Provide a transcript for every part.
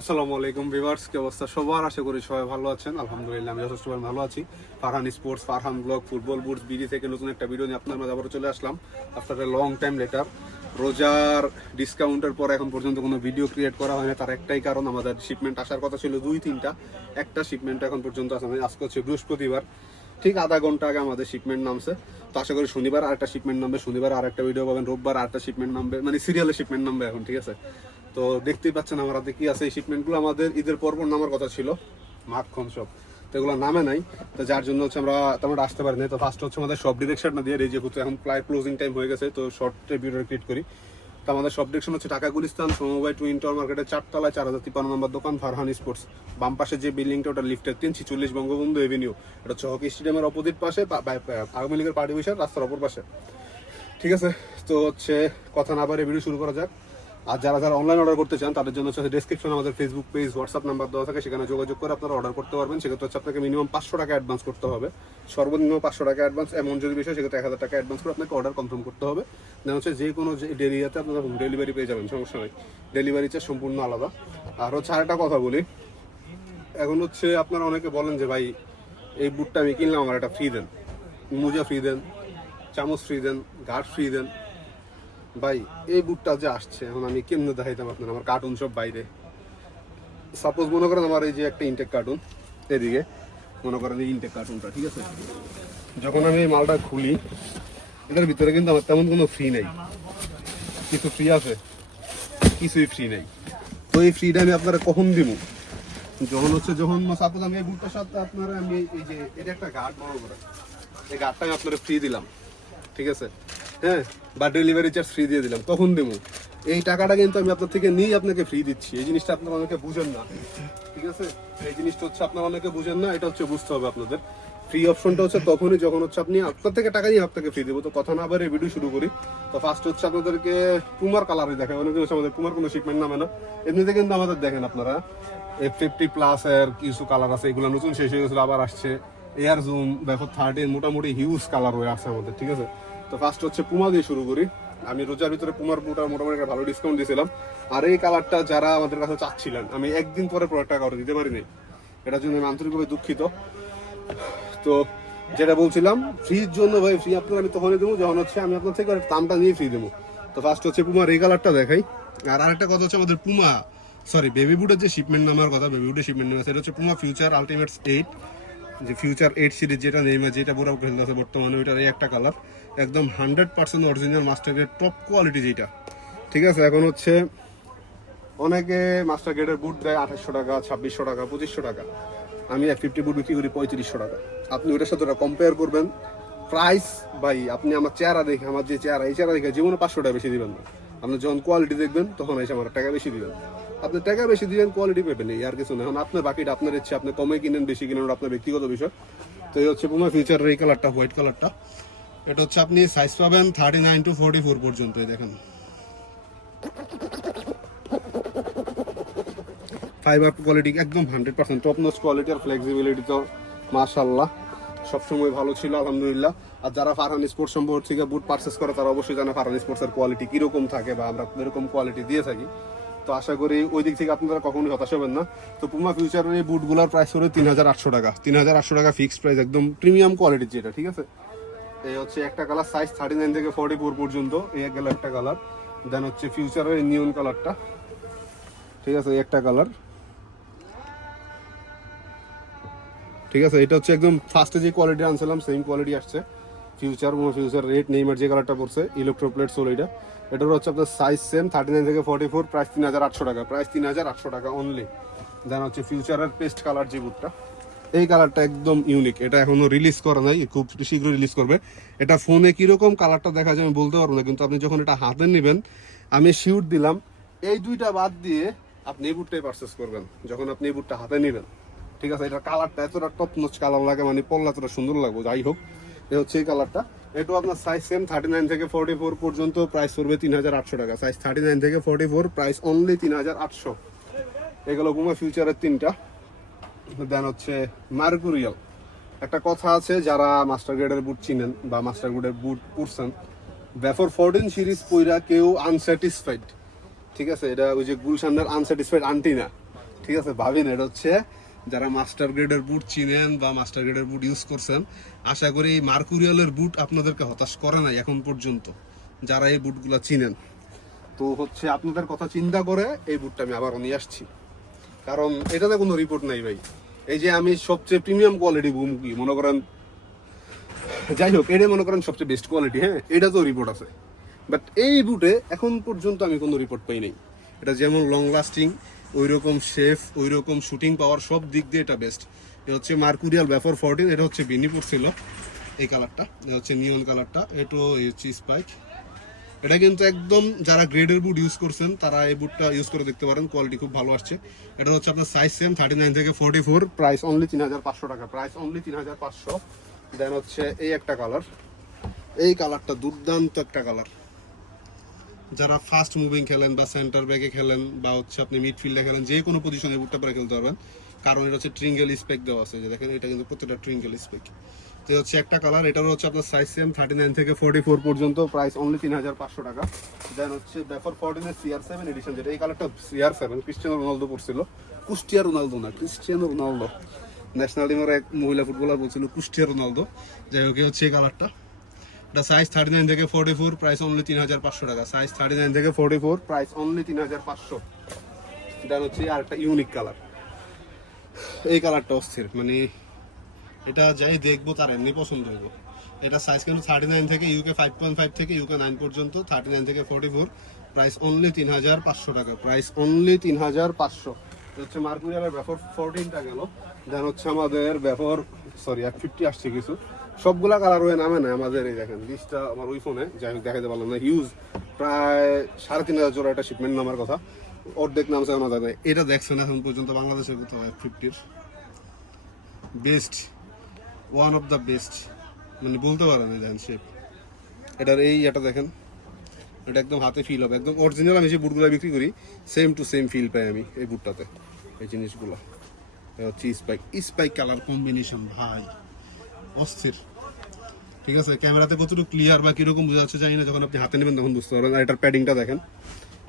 আসসালামু আলাইকুম ভিউয়ার্স, কি অবস্থা সবার? আশা করি সবাই ভালো আছেন। আলহামদুলিল্লাহ আমি যথেষ্ট ভালো আছি। Farhan sports, Farhan blog, football boots BD থেকে নতুন একটা ভিডিও নিয়ে আপনার মাঝে আবার চলে আসলাম after a long time later. রোজার ডিসকাউন্টের পর এখন পর্যন্ত কোনো ভিডিও ক্রিয়েট করা হয় না, তার একটাই কারণ, আমাদের শিপমেন্ট আসার কথা ছিল 2-3টা, একটা শিপমেন্ট এখন পর্যন্ত আসে না। আজকে হচ্ছে বৃহস্পতিবার, ঠিক আধা ঘন্টা আগে আমাদের শিপমেন্ট নামছে। তো আশা করি শনিবার আরেকটা শিপমেন্ট নামবে, শনিবার আরেকটা ভিডিও পাবেন, রোববার আরেকটা শিপমেন্ট নামবে, মানে সিরিয়ালে শিপমেন্ট নামবে এখন, ঠিক আছে? তো দেখতেই পাচ্ছেন আমার হাতে কি আছে। এই শিপমেন্টগুলো আমাদের ঈদের পরপর নামার কথা ছিল, মাখন সব, তো এগুলো নামে নাই। তো যার জন্য হচ্ছে আমরা তেমন আসতে পারি না। তো ফার্স্ট হচ্ছে আমাদের সব ডিরেকশন না দিয়ে, এই যেহেতু এখন প্রায় ক্লোজিং টাইম হয়ে গেছে, তো শর্ট ভিডিও ক্রিয়েট করি। তো আমাদের সব ডিরেকশন হচ্ছে ঢাকা গুলিস্তান সমবায় টুইন টাওয়ার মার্কেটের 4তলায় 4053 নম্বর দোকান ফারহান স্পোর্টস। বাম পাশে যে বিল্ডিংটা, ওটা লিফটের 346 বঙ্গবন্ধু এভিনিউ। এটা হচ্ছে হকি স্টেডিয়ামের অপোজিট পাশে, আওয়ামী লীগের পার্টি অফিসার রাস্তার অপর পাশে, ঠিক আছে? তো হচ্ছে কথা না বাড়িয়ে ভিডিও শুরু করা যাক। আর যারা যারা অনলাইন অর্ডার করতে চান তাদের জন্য হচ্ছে ডেসক্রিপশনে আমাদের ফেসবুক পেজ, হোয়াটসঅ্যাপ নাম্বার দেওয়া থাকে, সেখানে যোগাযোগ করে আপনারা অর্ডার করতে পারবেন। সেক্ষেত্রে হচ্ছে আপনাকে মিনিমাম 500 টাকা অ্যাডভান্স করতে হবে, সর্বনিম্ন 500 টাকা অ্যাডভান্স। এমন যদি বিষয়, সেক্ষেত্রে 1000 টাকা অ্যাডভান্স করে আপনাকে অর্ডার কনফার্ম করতে হবে। দেন হচ্ছে যে কোনো এরিয়াতে আপনারা হোম ডেলিভারি পেয়ে যাবেন, সমস্যা নেই। ডেলিভারি চার্জ সম্পূর্ণ আলাদা। আর হচ্ছে আরেকটা কথা বলি, এখন হচ্ছে আপনারা অনেকে বলেন যে ভাই এই বুটটা আমি কিনলাম, আমার একটা ফ্রি দেন, মোজা ফ্রি দেন, চামচ ফ্রি দেন, গার্ড ফ্রি দেন। ভাই এই বুটটা যে আসছে, এখন আমি কেমনে দেখাইতাম আপনার? আমার কার্টুন সব বাইরে। সাপোজ মনে করেন আমার এই যে একটা ইনটেক কার্টুন, এদিকে মনে করেন এই ইনটেক কার্টুনটা, ঠিক আছে? যখন আমি এই মালটা খুলি, এটার ভিতরে কিন্তু আমার তেমন কোনো ফ্রি নেই। কিছু ফ্রি আছে, কিছুই ফ্রি নেই। তো এই ফ্রিটা আমি আপনারা কখন দিব? যখন সাপোজ আমি এই বুটটার সাথে আপনারা, আমি এই যে এটা একটা গার্ড বড় করে, এই গার্ডটা আমি আপনারা ফ্রি দিলাম, ঠিক আছে? হ্যাঁ, বা ডেলিভারি চার্জ ফ্রি দিয়ে দিলাম, তখন দেবো। এই টাকাটা কিন্তু আমি আপনার থেকে নিয়ে আপনাকে ফ্রি দিচ্ছি। এই জিনিসটা আপনারা অনেকে বুঝেন না, ঠিক আছে? এই জিনিসটা হচ্ছে আপনারা অনেকে বুঝেন না, এটা হচ্ছে বুঝতে হবে আপনাদের। ফ্রি অপশনটা হচ্ছে তখনই যখন হচ্ছে আপনি আপনার থেকে টাকা নিয়ে আপনাকে ফ্রি দেবো। তো কথা না বাড়িয়ে ভিডিও শুরু করি। তো ফার্স্ট হচ্ছে আপনাদেরকে পুমার কালারে দেখায়। অনেকে হচ্ছে আমাদের পুমার কোনো শিপমেন্ট নামে না, এমনিতে কিন্তু আমাদের দেখেন আপনারা F50+ এর কিছু কালার আছে, এগুলো নতুন শেষ হয়ে গেছিল, আবার আসছে। এয়ার জুম, ব্যাপক 30, মোটামুটি হিউজ কালার হয়ে আছে আমাদের, ঠিক আছে? তো ফার্স্ট হচ্ছে পুমা দিয়ে শুরু করি। আমি রোজার ভিতরে পুমার বুটটা মোটামুটি একটা ভালো ডিসকাউন্ট দিয়েছিলাম। আর এই কালারটা যারা আমাদের কাছে চাচ্ছিলেন, আমি একদিন পরে প্রোডাক্টটা কাউকে দিতে পারিনি, এটার জন্য আমি আন্তরিকভাবে দুঃখিত। তো যেটা বলছিলাম, ফ্রির জন্য ভাই, ফ্রি আপনার আমি তখনই দেবো যখন হচ্ছে আমি আপনার থেকে দামটা নিয়ে ফ্রি দেবো। তো ফার্স্ট হচ্ছে পুমার এই কালারটা দেখাই। আর আরেকটা কথা হচ্ছে, আমাদের পুমা, সরি বেবি বুটের যে শিপমেন্ট নামার কথা, বেবি বুটের শিপমেন্ট নেওয়া, সেটা হচ্ছে পুমা ফিউচার আলটিমেটস 8, যে ফিউচার 8 সিরিজ যেটা নেইমার, যেটা পুরো খেলতে আছে বর্তমানে, ওইটার এই একটা কালার একদম 100% original master grade top quality যেটা, ঠিক আছে? এখন হচ্ছে অনেকে মাস্টার গ্রেডের বুট দেয় 2800 টাকা, 2600 টাকা, 2500 টাকা। আমি F50 বুট বিক্রি করি 3500 টাকা। আপনি ওটার সাথে ওটা কম্পেয়ার করবেন, প্রাইস ভাই, আপনি আমার চেহারা দেখে, আমার যে চেহারা, এই চেহারা দেখে জীবনে 500 টাকা বেশি দিবেন না। আপনি যখন কোয়ালিটি দেখবেন তখন এসে আমার টাকা বেশি দিবেন। আপনি টাকা বেশি দিবেন, কোয়ালিটি পেবেন, এই আর কিছু না। এখন আপনার বাকিটা আপনার ইচ্ছে, আপনি কমে কিনেন বেশি কিনেন, ওটা আপনার ব্যক্তিগত বিষয়। তো এই হচ্ছে পুমা ফিউচারের এই কালারটা, হোয়াইট কালারটা। এটা হচ্ছে আপনি সাইজ পাবেন 39 to 44 পর্যন্ত। এই দেখেন, ফাইবার কোয়ালিটি একদম 100% টপ নচ কোয়ালিটি। আর ফ্লেক্সিবিলিটি তো মাশাআল্লাহ সবসময় ভালো ছিল, আলহামদুলিল্লাহ। আর যারা ফারহান স্পোর্টস সম্পর্ক থেকে বুট পারচেস করে, তারা অবশ্যই জানে ফারহান স্পোর্টসের কোয়ালিটি কীরকম থাকে, বা আমরা এরকম কোয়ালিটি দিয়ে থাকি। তো আশা করি ওই দিক থেকে আপনারা কখনোই হতাশ হবেন না। তো পুমা ফিউচারের এই বুটগুলোর প্রাইস হলো 3800 টাকা, 3800 টাকা ফিক্সড প্রাইস, একদম প্রিমিয়াম কোয়ালিটির যেটা, ঠিক আছে? এই হচ্ছে একটা কালার, সাইজ 39 থেকে 44 পর্যন্ত, এই এক গেল একটা কালার। দেন হচ্ছে ফিউচারের নিয়ন কালারটা, ঠিক আছে? এই একটা কালার, ঠিক আছে? এটা হচ্ছে একদম ফার্স্টে যে কোয়ালিটি আনছিলাম সেম কোয়ালিটি আসছে। ফিউচার রেড নেইমার যে কালারটা পড়ছে, ইলেকট্রোপ্লেট সোল, এটার হচ্ছে আপনার সাইজ সেম 39 থেকে 44, প্রাইস 3800 টাকা, প্রাইস 3800 টাকা অনলি। দেন হচ্ছে ফিউচারের পেস্ট কালার যে বুটটা, এই কালারটা একদম ইউনিক, এটা এখনো রিলিজ করা নাই, খুব শীঘ্রই রিলিজ করবে। এটা ফোনে কিরকম কালারটা দেখা যায় আমি বলতে পারবো না, কিন্তু আপনি যখন এটা হাতে নেবেন, আমি শিউট দিলাম, এই দুইটা বাদ দিয়ে আপনি এই বুটটাই পারচেস করবেন যখন আপনি এই বুটটা হাতে নেবেন, ঠিক আছে? এটা কালারটা এতটা টপ নচ কালার লাগে, মানে পড়লে এতটা সুন্দর লাগবে। যাই হোক, এই হচ্ছে এই কালারটা। এটাও আপনার সাইজ সেম 39 থেকে 44 পর্যন্ত, প্রাইস করবে 3800 টাকা। সাইজ 39 থেকে 44, প্রাইস অনলি 3800। এগুলো পুমা ফিউচারের তিনটা। দেন হচ্ছে মার্কুরিয়াল। একটা কথা আছে, যারা মাস্টার গ্রেডের বুট চিনেন বা মাস্টার গ্রেডের বুট পরছেন, ব্যাফর 14 সিরিজ পইরা কেউ আনস্যাটিসফাইড, ঠিক আছে? এটা ওই যে গুলশানের আনস্যাটিসফাইড আন্টি না, ঠিক আছে, ভাবেন এটা হচ্ছে যারা মাস্টার গ্রেডের বুট চিনেন বা মাস্টার গ্রেডের বুট ইউজ করছেন, আশা করি এই মার্কুরিয়ালের বুট আপনাদেরকে হতাশ করে নাই এখন পর্যন্ত, যারা এই বুটগুলা চিনেন। তো হচ্ছে আপনাদের কথা চিন্তা করে এই বুটটা আমি আবারও নিয়ে আসছি, কারণ এটাতে কোনো রিপোর্ট নাই ভাই। এই যে আমি সবচেয়ে প্রিমিয়াম কোয়ালিটি বুমকি মনে করেন, যাই হোক এটা মনে করেন সবচেয়ে বেস্ট কোয়ালিটি, হ্যাঁ এটা তো রিপোর্ট আছে, বাট এই বুটে এখন পর্যন্ত আমি কোনো রিপোর্ট পাই নাই। এটা যেমন লং লাস্টিং, ওই রকম শেফ, ওই রকম শুটিং পাওয়ার, সব দিক দিয়ে এটা বেস্ট। এটা হচ্ছে মার্কুরিয়াল ভেপর 14, এটা হচ্ছে বিনি পড়ছিল এই কালারটা, এটা হচ্ছে নিয়ন কালারটা, এটা হচ্ছে স্পাইক। এটা কিন্তু একদম যারা গ্রেডের বুট ইউজ করছেন তারা এই বুটটা ইউজ করে দেখতে পারেন, কোয়ালিটি খুব ভালো আসছে। এটা হচ্ছে আপনার সাইজ সেম 39 থেকে 44, প্রাইস অনলি 3500 টাকা, প্রাইস অনলি 3500। দেন হচ্ছে এই একটা কালার, এই কালারটা দুর্দান্ত একটা কালার। যারা ফাস্ট মুভিং খেলেন বা সেন্টার ব্যাকে খেলেন বা হচ্ছে আপনি মিডফিল্ডে খেলেন, যে কোনো পজিশনে বুটটা পরে খেলতে পারবেন, কারণ এটা হচ্ছে ট্রিঙ্গেল স্পেক দেওয়া আছে, যে দেখেন এটা কিন্তু প্রত্যেকটা ট্রিঙ্গেল স্পেক। তো হচ্ছে একটা কালার, এটার হচ্ছে আপনার সাইজ সেম 39 থেকে 44 পর্যন্ত, প্রাইস অনলি 3500 টাকা। দেন হচ্ছে ভেপর 14 এর CR7 এডিশন, যেটা এই কালারটা CR7 ক্রিস্টিয়ানো রোনালদো পড়ছিল, কুস্টিয়া রোনালদো না, ক্রিস্টিয়ানো রোনালদো, ন্যাশনাল টিমের এক মহিলা ফুটবলার বলছিল কুস্টিয়া রোনালদো। যাই হোক হচ্ছে এই কালারটা, এটা সাইজ 39 থেকে 44, প্রাইস অনলি 3500 টাকা, সাইজ 39 থেকে 44, প্রাইস অনলি 3500। দেন হচ্ছে আর একটা ইউনিক কালার, এই কালারটা অস্থির, মানে এটা যাই দেখবো তার এমনি পছন্দ হইব। এটা সাইজ কিন্তু 39 থেকে UK 5.5 থেকে UK 9 পর্যন্ত, 39 থেকে 44, প্রাইস অনলি 3500 টাকা, প্রাইস অনলি 3500। হচ্ছে মার্কুরিয়ালের ভেপর 14টা গেল। দেন হচ্ছে আমাদের ভেপর F50 আসছে কিছু, সবগুলা কালার ওই নামে না আমাদের, এই দেখেন লিস্টটা আমার ওই ফোনে, যাই হোক দেখাতে পারলাম না, হিউজ প্রায় 3500 জোড়া একটা শিপমেন্ট নামার কথা, অর্ধেক নামছে না যাবে। এটা দেখছেন এখন পর্যন্ত বাংলাদেশের কোথাও F50 best, one of the best, মানে বলতে পারেন এই দেখেন শেপ, এটার এই এটা দেখেন, এটা একদম হাতে ফিল হবে, একদম অরিজিনাল। আমি যে বুটগুলো বিক্রি করি সেম টু সেম ফিল পাই আমি এই বুটটাতে, এই জিনিসগুলো। হচ্ছে স্পাইক, স্পাইক কালার কম্বিনেশন ভাই অস্থির, ঠিক আছে। ক্যামেরাতে কতটুকু ক্লিয়ার বা কিরকম বোঝা যাচ্ছে জানি না, যখন আপনি হাতে নেবেন তখন বুঝতে পারবেন। আর এটার প্যাডিংটা দেখেন,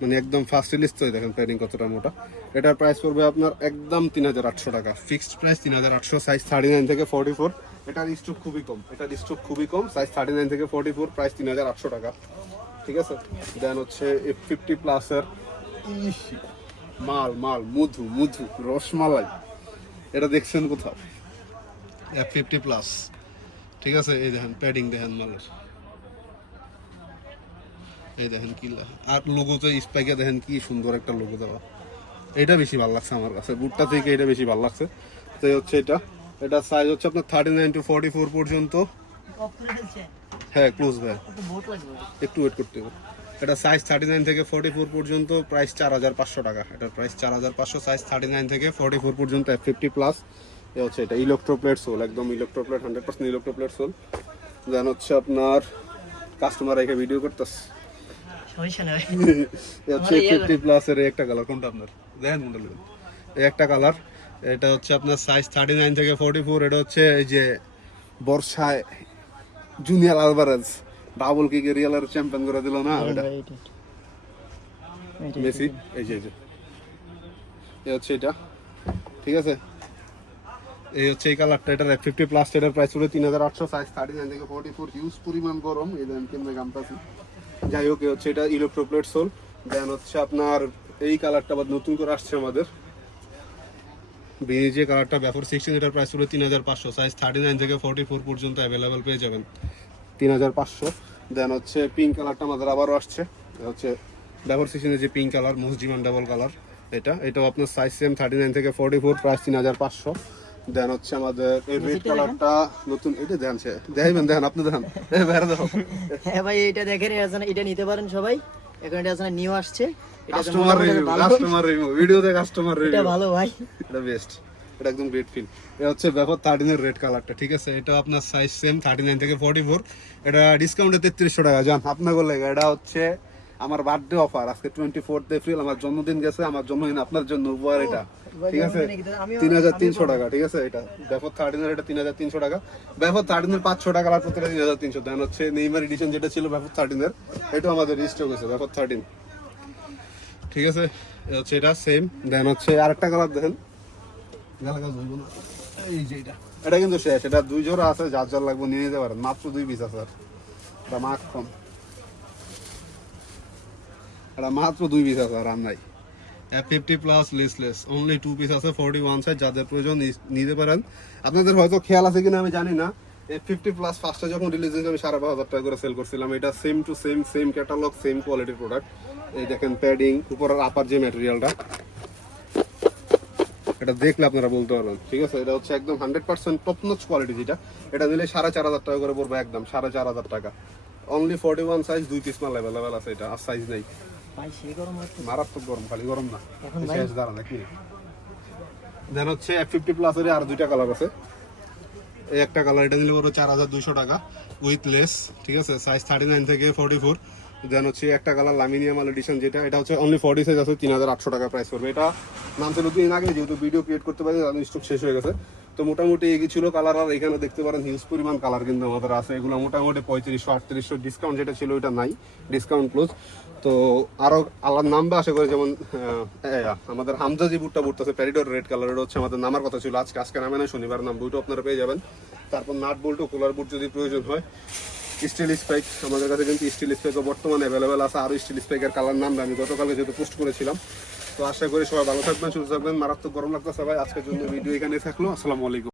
মানে একদম ফার্স্ট রিলিজ তো, দেখেন প্যাডিং কতটা মোটা। এটার প্রাইস পড়বে আপনার একদম 3800 টাকা, ফিক্সড প্রাইস 3800, সাইজ 39 থেকে 44। এটার স্টক খুবই কম, এটার স্টক খুবই কম, সাইজ 39 থেকে 44, প্রাইস 3800 টাকা, ঠিক আছে। দেন হচ্ছে F50 প্লাসের মাল মাল মধু মধু রসমালাই, এটা দেখছেন কোথাও? F50 প্লাস, ঠিক আছে। এই দেখেন প্যাডিং দেখেন মালের, এই দেখেন কি, আর লোগোতে স্পাইকে দেখেন কি সুন্দর একটা লোগো দেওয়া, এটা বেশি ভালো লাগছে আমার কাছে, বুটটা থেকে এটা বেশি ভালো লাগছে। তো হচ্ছে এটা সাইজ হচ্ছে আপনার 39 to 44 পর্যন্ত। হ্যাঁ ক্লোজ ভাই, একটু ওয়েট করতে হবে। এটা সাইজ 39 থেকে 44 পর্যন্ত, প্রাইস 4500 টাকা, এটার প্রাইস 4500, সাইজ 39 থেকে 44 পর্যন্ত, F50 প্লাস। এ হচ্ছে এটা ইলেকট্রোপ্লেট সোল, একদম ইলেকট্রোপ্লেট, 100% ইলেকট্রোপ্লেট সোল। দেন হচ্ছে আপনার কাস্টমার রেখে ভিডিও করতেছে, F50 প্লাস এর একটা কালার, কোনটা আপনার দেখেন মডেল, এই একটা কালার। এটা হচ্ছে আপনার সাইজ 39 থেকে 44। এটা হচ্ছে এই যে বর্ষায় জুনিয়র আলভারেজ ডাবল কিকে রিয়ালের চ্যাম্পিয়ন করে দিল না এটা মেসি, এই যে এই হচ্ছে এটা, ঠিক আছে। এই হচ্ছে এই কালারটা, এটার F50 প্লাস, এটার প্রাইস হলো 3800, সাইজ 39 থেকে 44, হিউজ পরিমাণ গরম, এই দেন কেমনে গামতাছি। যাই হোক হচ্ছে এটা ইলেকট্রোপ্লেট সোল। দেন হচ্ছে আপনার এই কালারটা আবার নতুন করে আসছে আমাদের, যে কালারটা ভেপর 16, এটার প্রাইস হলো 3500, সাইজ 39 থেকে 44 পর্যন্ত অ্যাভেলেবেল পেয়ে যাবেন, 3500। দেন হচ্ছে পিঙ্ক কালারটা আমাদের আবারও আসছে, হচ্ছে ভেপর 16 এর যে pink colour, most demandable colour, এটাও আপনার সাইজ সেম 39 থেকে 44, প্রাইস 3500। দেন হচ্ছে আমাদের এই রেড কালারটা নতুন, এটা দেখেন দেখবেন, দেখেন আপনি দেখেন, বের দাও। হ্যাঁ ভাই এটা দেখেন, এটা নিতে পারেন সবাই, এখন এটা আসলে নিউ আসছে, কাস্টমার রিভিউ ভিডিওতে কাস্টমার রিভিউ, এটা ভালো ভাই, এটা বেস্ট, এটা একদম গ্রেট ফিল। এটা হচ্ছে ভেপর 13 এর রেড কালারটা, ঠিক আছে। এটা আপনার সাইজ সেম 39 থেকে 44, এটা ডিসকাউন্টে 3300 টাকা জান আপনার বলে। এটা হচ্ছে আমার বার্থডে অফার, আজকে 24 এপ্রিল আমার জন্মদিন গেছে, আমার জন্মদিন আপনার জন্য উপহার এটা, ঠিক আছে। 3300 টাকা, ঠিক আছে। এটা ভেপর 13 এর, এটা 3300 টাকা। ভেপর 13 এর 500 টাকা আর প্রত্যেকটা 3300। দেন হচ্ছে নেইমার এডিশন যেটা ছিল ভেপর 13 এর, এটা আমাদের রিস্টক হয়েছে ভেপর 13, ঠিক আছে। হচ্ছে এটা সেম। দেন হচ্ছে আরেকটা কালার দেখেন, এই যে এটা কিন্তু শেষ। এটা 2 জোড়া আছে, যার যার লাগবে নিয়ে নিতে পারেন, মাত্র 2 পিস আছে। এটা মাখন, এটা মাত্র 2 পিস আছে, আর নাই। F50 প্লাস লেসলেস অনলি 2 পিস আছে, 41 সাইজ। যাদের প্রয়োজন নিতে পারেন। আপনাদের হয়তো খেয়াল আছে কিনা আমি জানি না, F50 প্লাস ফার্স্টে যখন রিলিজ হয়েছে আমি 5,500 টাকা করে সেল করছিলাম। এটা same to same catalogue, same কোয়ালিটির প্রোডাক্ট। এই দেখেন প্যাডিং, উপরের আপার যে ম্যাটেরিয়ালটা, এটা দেখলে আপনারা বলতে পারবেন, ঠিক আছে। এটা হচ্ছে একদম 100% টপ নচ কোয়ালিটি। যেটা এটা নিলে 4,500 টাকা করে পড়বে, একদম 4,500 টাকা। অনলি 41 সাইজ, 2 পিস মাল অ্যাভেলেবেল আছে। এটা আর সাইজ নেই ভাই, সেই গরম হচ্ছে। মারাত্মক গরম, খালি গরম না, এখন ভাই শেষ দাঁড়ান কি। দেন হচ্ছে F50 প্লাস এর আর 2টা কালার আছে। এই একটা কালার, এটা নিলে পড়বে 4,200 টাকা উইথ লেস, ঠিক আছে। সাইজ 39 থেকে 44। দেন হচ্ছে একটা কালার লামিনিয়াম এডিশন, যেটা এটা হচ্ছে অনলি 40 সাইজ আছে, 3,800 টাকা প্রাইস পড়বে। এটা নাম ছিল 2 দিন আগে, যেহেতু ভিডিও ক্রিয়েট করতে পারি তাহলে স্টক শেষ হয়ে গেছে। তো মোটামুটি এই ছিল কালার। আর এখানে দেখতে পারেন হিউজ পরিমাণ কালার কিন্তু আমাদের আছে। এগুলো মোটামুটি 3500-3800, ডিসকাউন্ট যেটা ছিল ওইটা নাই, ডিসকাউন্ট ক্লোজ। তো আরো আলাদা নামবে আশা করি, যেমন আমাদের হামজা যে বুটটা বুটতেছে প্যারিডোর রেড কালার, এটা হচ্ছে আমাদের নামার কথা ছিল আজকে নামে না, শনিবার নাম। বুটও আপনারা পেয়ে যাবেন। তারপর নাট বোল্ট ও কুলার বুট যদি প্রয়োজন হয়। স্টিল স্পাইক, আমাদের কাছে কিন্তু স্টিল স্পাইকও বর্তমানে অ্যাভেলেবেল আছে। আরও স্টিল স্পাইকের কালার নামবে, আমি গতকালকে যেহেতু পোস্ট করেছিলাম। তো আশা করি সবাই ভালো থাকবেন, সুস্থ থাকবেন। মারাত্মক গরম লাগতেছে ভাই। আজকের জন্য ভিডিও এখানে থাকলো। আসসালামু আলাইকুম।